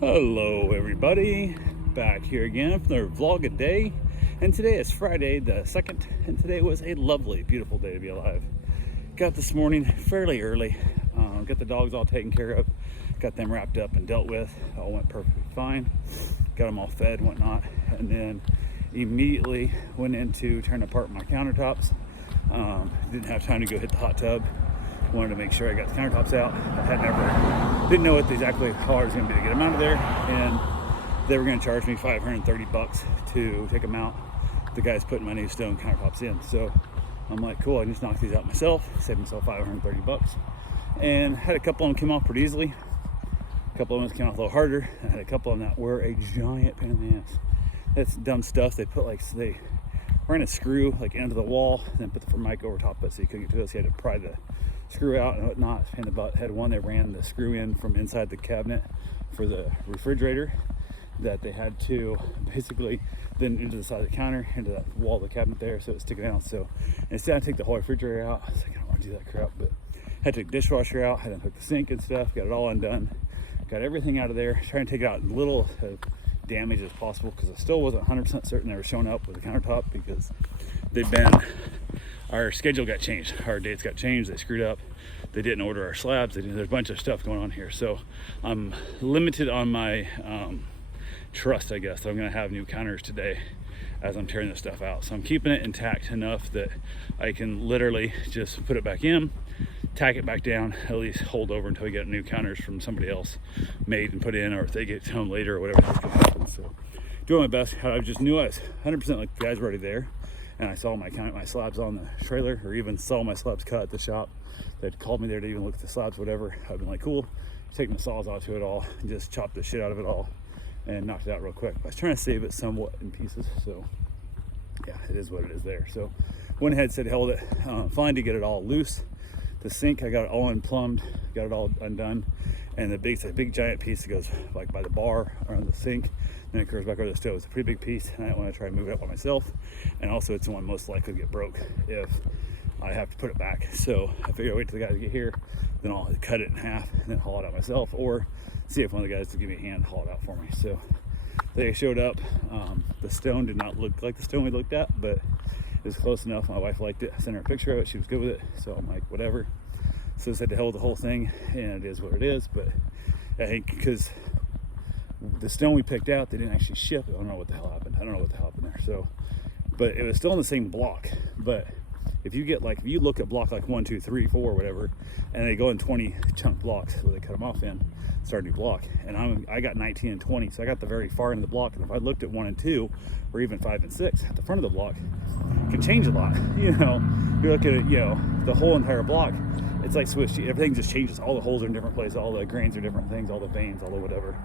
Hello everybody, back here again for another vlog a day, and today is Friday the 2nd, and today was a lovely, beautiful day to be alive. Got this morning fairly early, got the dogs all taken care of, got them wrapped up and dealt with, all went perfectly fine, got them all fed and whatnot, and then immediately went into tearing apart my countertops. Didn't have time to go hit the hot tub. Wanted to make sure I got the countertops out. Didn't know what exactly how hard it was going to be to get them out of there, and they were going to charge me $530 to take them out. The guy's putting my new stone countertops in, so I'm like, cool, I can just knock these out myself, save myself $530. And had a couple of them come off pretty easily. A couple of them came off a little harder. I had a couple of them that were a giant pain in the ass. That's dumb stuff. They put they ran a screw like into the wall, and then put the Formica over top of it so you couldn't get to it. So you had to pry the screw out and whatnot. In the butt had one that ran the screw in from inside the cabinet for the refrigerator that they had to basically then into the side of the counter, into that wall of the cabinet there, so it was sticking out. So instead I take the whole refrigerator out. I was like, I don't want to do that crap, but had to take the dishwasher out, had to hook the sink and stuff, got it all undone, got everything out of there, trying to take out as little damage as possible, because I still wasn't 100% certain they were showing up with the countertop, because our schedule got changed, our dates got changed, they screwed up, they didn't order our slabs, there's a bunch of stuff going on here, so I'm limited on my trust, I guess, that I'm going to have new counters today as I'm tearing this stuff out. So I'm keeping it intact enough that I can literally just put it back in, tack it back down, at least hold over until we get new counters from somebody else made and put in, or if they get home later or whatever that's going to happen. So doing my best. I just knew I was 100% like the guys were already there, and I saw my slabs on the trailer, or even saw my slabs cut at the shop. They'd called me there to even look at the slabs, whatever. I've been like, cool, take my saws out to it all and just chop the shit out of it all and knocked it out real quick. I was trying to save it somewhat in pieces, so yeah, it is what it is there. So went ahead, said held it fine to get it all loose. The sink, I got it all unplumbed, got it all undone, and the big giant piece that goes like by the bar around the sink, then it curves back over the stove. It's a pretty big piece, and I want to try and move it up by myself, and also it's the one most likely to get broke if I have to put it back. So I figure I'll wait till the guys get here, then I'll cut it in half and then haul it out myself, or see if one of the guys will give me a hand, haul it out for me. So they showed up. The stone did not look like the stone we looked at, but it was close enough. My wife liked it. I sent her a picture of it. She was good with it. So I'm like, whatever. So I said to hell with the whole thing, and it is what it is. But I think because the stone we picked out, they didn't actually ship it. I don't know what the hell happened. I don't know what the hell happened there. So, but it was still in the same block. But if you look at block like 1, 2, 3, 4, whatever, and they go in 20 chunk blocks where they cut them off in, start a new block, and I got 19 and 20, so I got the very far end of the block. And if I looked at 1 and 2, or even 5 and 6 at the front of the block, it can change a lot. You look at it, the whole entire block, it's like Swiss cheese. Everything just changes. All the holes are in different places, all the grains are different things, all the veins, all the whatever.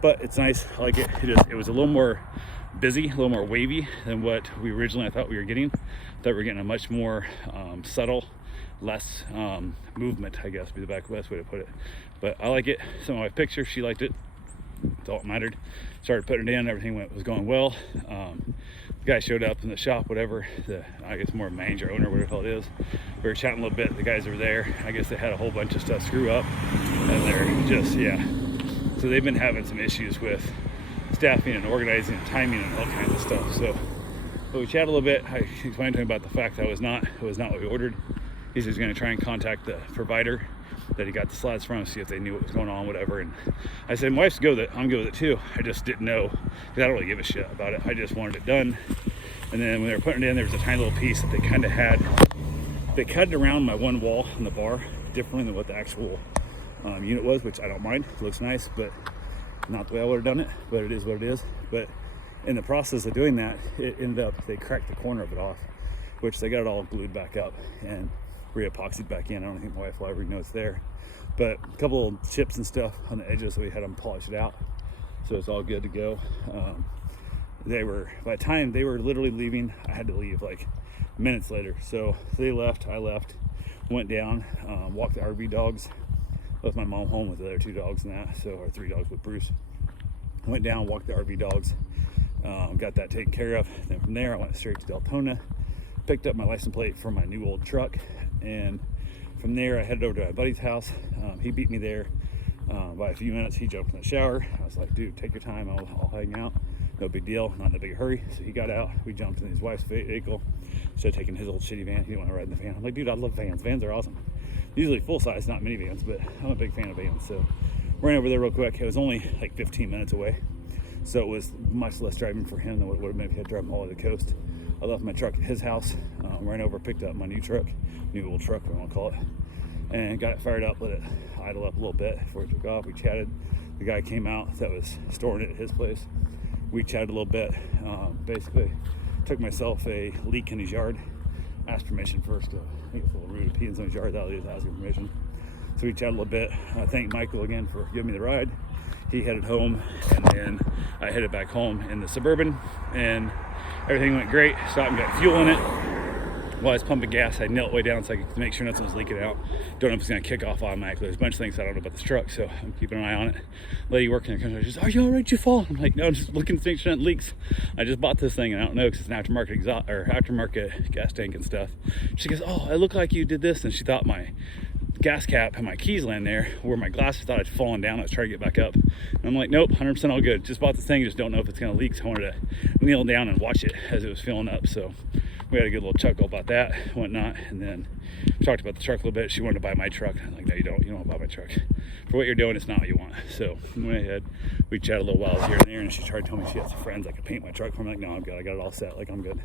But it's nice. I like it. It was a little more busy, a little more wavy than what we originally thought we were getting. Thought we were getting a much more subtle, less movement, I guess would be the best way to put it. But I like it. So my picture, she liked it. That's all that mattered. Started putting it in, everything was going well. The guy showed up in the shop, whatever, I guess more manager, owner, whatever the hell it is. We were chatting a little bit, the guys over there, I guess they had a whole bunch of stuff screw up, and they're just, so they've been having some issues with staffing and organizing and timing and all kinds of stuff. So we chatted a little bit. I explained to him about the fact that it was not what we ordered. He said he's going to try and contact the provider that he got the slabs from, see if they knew what was going on, whatever. And I said, my wife's good with it. I'm good with it too. I just didn't know, because I don't really give a shit about it. I just wanted it done. And then when they were putting it in, there was a tiny little piece that they kind of had. They cut it around my one wall in the bar differently than what the actual unit was, which I don't mind. It looks nice, but not the way I would have done it. But it is what it is. But in the process of doing that, it ended up, they cracked the corner of it off, which they got it all glued back up and re-epoxied back in. I don't think my wife will ever know it's there, but a couple of chips and stuff on the edges, so we had them polish it out, so it's all good to go. By the time they were literally leaving, I had to leave like minutes later. So they left, I left, went down, walked the RV dogs, left my mom home with the other 2 dogs and that, so our 3 dogs with Bruce. I went down, walked the RV dogs, got that taken care of. Then from there I went straight to Deltona, picked up my license plate for my new old truck, and from there I headed over to my buddy's house. He beat me there, By a few minutes, he jumped in the shower. I was like, dude, take your time. I'll hang out. No big deal. Not in a big hurry. So he got out. We jumped in his wife's vehicle. Instead of taking his old shitty van, he didn't want to ride in the van. I'm like, dude, I love vans. Vans are awesome. Usually full size, not minivans, but I'm a big fan of vans. So ran over there real quick. It was only like 15 minutes away. So it was much less driving for him than what it would have been if he had to drive him all the way to the coast. I left my truck at his house, ran over, picked up my new truck, new old truck, what I want to call it, and got it fired up, let it idle up a little bit before it took off. We chatted. The guy came out that was storing it at his place. We chatted a little bit. Basically, took myself a leak in his yard. Asked permission first. I think it's a little rude to pee in someone's yard without just asking permission. So we chatted a little bit. I thanked Michael again for giving me the ride. He headed home, and then I headed back home in the Suburban, and everything went great. Stopped and got fuel in it. While I was pumping gas, I knelt way down so I could make sure nothing was leaking out. Don't know if it's gonna kick off automatically. There's a bunch of things I don't know about this truck, so I'm keeping an eye on it. Lady working there comes over, she's, are you all right? You fall? I'm like, no, I'm just looking to make sure nothing leaks. I just bought this thing and I don't know because it's an aftermarket exhaust or aftermarket gas tank and stuff. She goes, oh, I look like you did this, and she thought my gas cap and my keys land there where my glasses thought I'd fallen down. I was trying to get back up, and I'm like, nope, 100% all good. Just bought this thing, just don't know if it's gonna leak, so I wanted to kneel down and watch it as it was filling up. So we had a good little chuckle about that, whatnot, and then we talked about the truck a little bit. She wanted to buy my truck. I'm like, no, you don't want to buy my truck. For what you're doing, it's not what you want. So we went ahead, we chatted a little while here and there, and she tried to tell me she had some friends that could paint my truck for me. I'm like, no, I'm good. I got it all set. Like, I'm good.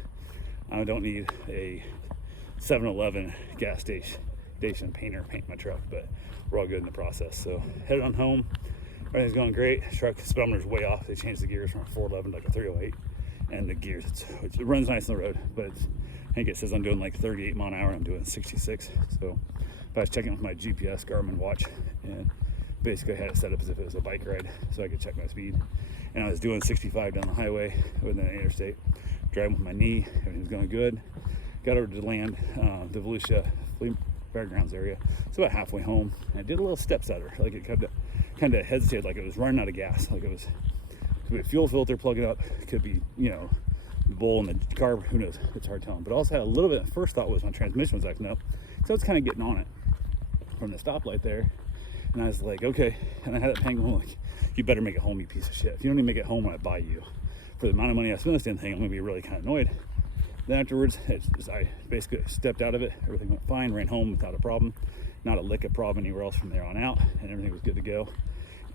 I don't need a 7-Eleven gas station painter paint my truck, but we're all good in the process. So headed on home. Everything's going great. Truck speedometer's way off. They changed the gears from a 411 to like a 308. And the gears, it runs nice on the road, but I think it says I'm doing like 38 mile an hour. I'm doing 66. So I was checking with my GPS Garmin watch, and basically I had it set up as if it was a bike ride so I could check my speed. And I was doing 65 down the highway within the interstate, driving with my knee. Everything was going good. Got over to land, the Volusia Fairgrounds area. It's about halfway home. And I did a little step stutter, like it kind of hesitated, like it was running out of gas, like it was. Could be a fuel filter plugging up, could be, the bowl in the carb, who knows, it's hard telling. But I also had a little bit, first thought was my transmission was acting up, so I was kind of getting on it from the stoplight there, and I was like, okay, and I had it hang on, like, you better make it home, you piece of shit. If you don't even make it home when I buy you, for the amount of money I spent on this damn thing, I'm gonna be really kind of annoyed. Then afterwards, I basically stepped out of it, everything went fine, ran home without a problem, not a lick of problem anywhere else from there on out, and everything was good to go.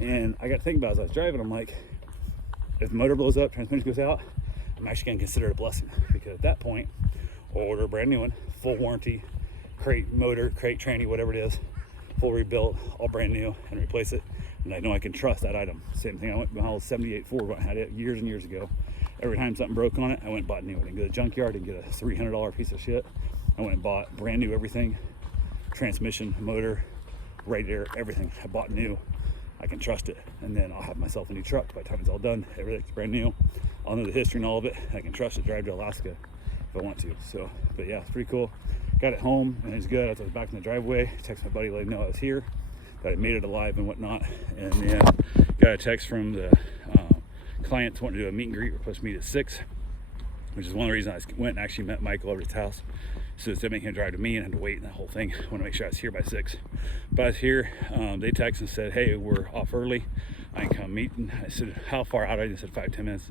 And I got to think about it as I was driving, I'm like, if the motor blows up, transmission goes out, I'm actually going to consider it a blessing, because at that point, I'll order a brand new one, full warranty, crate motor, crate tranny, whatever it is, full rebuilt, all brand new, and replace it. And I know I can trust that item. Same thing, I went my old 78 Ford, I had it years and years ago. Every time something broke on it, I went and bought new. I didn't go to the junkyard and get a $300 piece of shit. I went and bought brand new everything, transmission, motor, radiator, everything. I bought new. I can trust it, and then I'll have myself a new truck by the time it's all done. Everything's brand new. I'll know the history and all of it. I can trust it, drive to Alaska if I want to. So, but yeah, it's pretty cool. Got it home, and it's good. I was back in the driveway, texted my buddy, let him know I was here, that I made it alive and whatnot. And then got a text from the client wanting to do a meet and greet. We're supposed to meet at 6, which is one of the reasons I went and actually met Michael over at his house. So instead of making him drive to me and had to wait and that whole thing, I want to make sure I was here by 6. But I was here. They texted and said, hey, we're off early. I can come meet. And I said, how far out? I just said 5-10 minutes.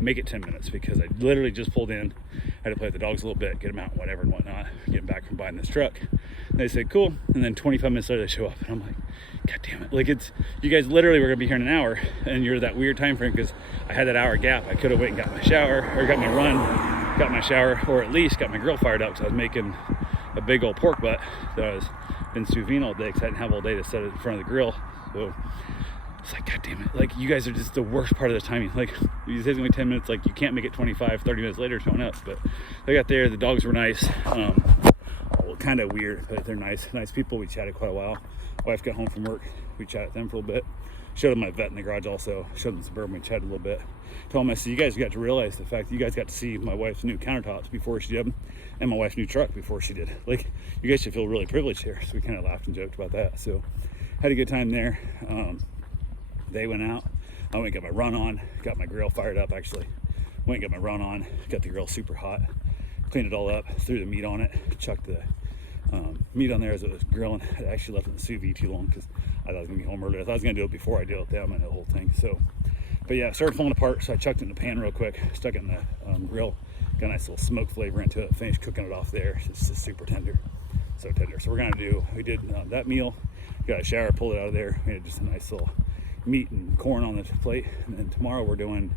Make it 10 minutes, because I literally just pulled in. I had to play with the dogs a little bit, get them out, whatever and whatnot, getting back from buying this truck. And they said, cool. And then 25 minutes later, they show up. And I'm like, God damn it. Like, you guys literally were going to be here in an hour, and you're that weird time frame, because I had that hour gap. I could have went and got my shower, or got my run, got my shower, or at least got my grill fired up, because I was making a big old pork butt that I was been sous vide all day, because I didn't have all day to set it in front of the grill. So it's like, God damn it. Like, you guys are just the worst part of the timing. Like, you say it's only 10 minutes, like, you can't make it 25, 30 minutes later showing up. But they got there, the dogs were nice. Kind of weird, but they're nice people. We chatted quite a while. Wife got home from work, we chatted with them for a little bit. Showed them my vet in the garage also. Showed them Suburban, we chatted a little bit. Told them, I said, you guys got to realize the fact that you guys got to see my wife's new countertops before she did, and my wife's new truck before she did. Like, you guys should feel really privileged here. So we kind of laughed and joked about that. So had a good time there. They went out. I went and got my run on, got my grill fired up actually. Went and got my run on, got the grill super hot, cleaned it all up, threw the meat on it, chucked the meat on there as it was grilling. I actually left it in the sous vide too long because I thought I was gonna be home early. I thought I was gonna do it before I did it down the whole thing. So, but yeah, it started falling apart, so I chucked it in the pan real quick, stuck it in the grill, got a nice little smoke flavor into it, finished cooking it off there. It's just super tender, so tender. So we did that meal, got a shower, pulled it out of there, made just a nice little meat and corn on the plate. And then tomorrow we're doing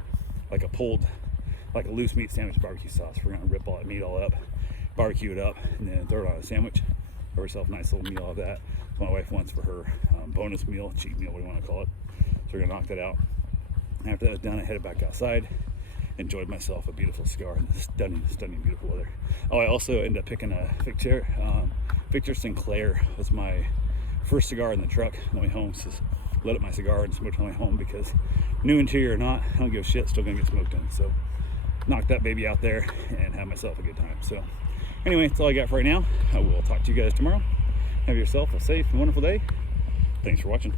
like a loose meat sandwich barbecue sauce. We're gonna rip all that meat all up, barbecue it up, and then throw it on a sandwich. Have herself a nice little meal of that. My wife wants for her bonus meal, cheat meal, what do you want to call it. So we're gonna knock that out. After that's done, I headed back outside, enjoyed myself a beautiful cigar in the stunning, beautiful weather. Oh, I also ended up picking a Victor Sinclair was my first cigar in the truck on the way home. So just lit up my cigar and smoked on the way home because new interior or not, I don't give a shit, still gonna get smoked in. So knocked that baby out there and have myself a good time. So anyway, that's all I got for right now. I will talk to you guys tomorrow. Have yourself a safe and wonderful day. Thanks for watching.